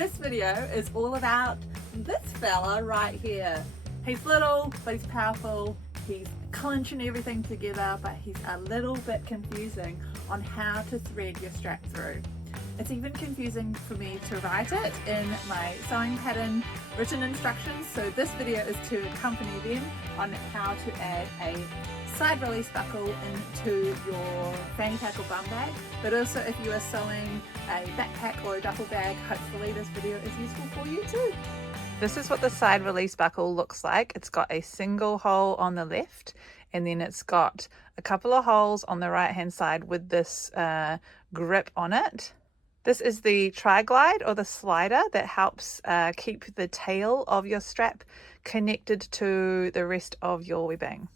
this video is all about this fella right here. He's little, but he's powerful. He's clenching everything together, but he's a little bit confusing on how to thread your strap through. It's even confusing for me to write it in my sewing pattern written instructions, so this video is to accompany them on how to add a side release buckle into your fanny pack or bum bag, but also if you are sewing a backpack or a duffel bag, hopefully this video is useful for you too. This is what the side release buckle looks like. It's got a single hole on the left, and then it's got a couple of holes on the right hand side with this grip on it. This is the tri-glide or the slider that helps keep the tail of your strap connected to the rest of your webbing.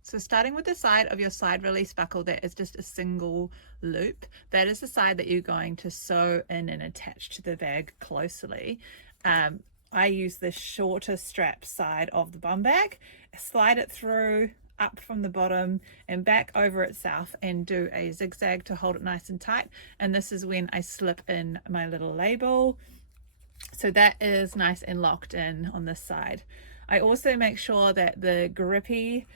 So starting with the side of your side release buckle, that is just a single loop. That is the side that you're going to sew in and attach to the bag closely. I use the shorter strap side of the bum bag, slide it through up from the bottom and back over itself and do a zigzag to hold it nice and tight, and this is when I slip in my little label, so that is nice and locked in on this side. I also make sure that the grippy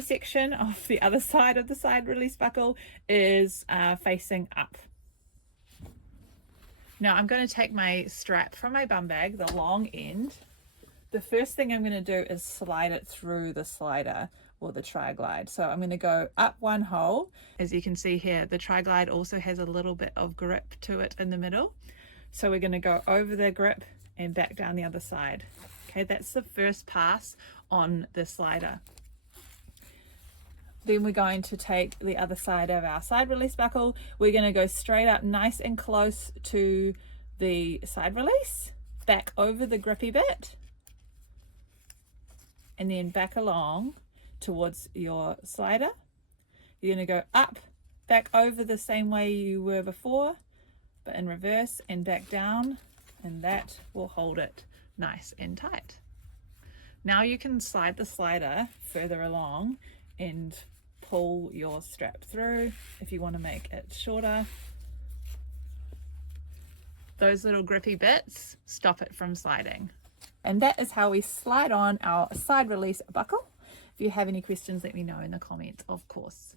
section of the other side of the side release buckle is facing up. Now I'm going to take my strap from my bum bag, the long end. The first thing I'm going to do is slide it through the slider or the tri-glide. So I'm going to go up one hole. As you can see here, the tri-glide also has a little bit of grip to it in the middle. So we're going to go over the grip and back down the other side. Okay, that's the first pass on the slider. Then we're going to take the other side of our side release buckle. We're going to go straight up nice and close to the side release, back over the grippy bit, and then back along towards your slider. You're going to go up, back over the same way you were before, but in reverse, and back down, and that will hold it nice and tight. Now you can slide the slider further along and pull your strap through if you want to make it shorter. Those little grippy bits stop it from sliding. And that is how we slide on our side release buckle. If you have any questions, let me know in the comments, of course.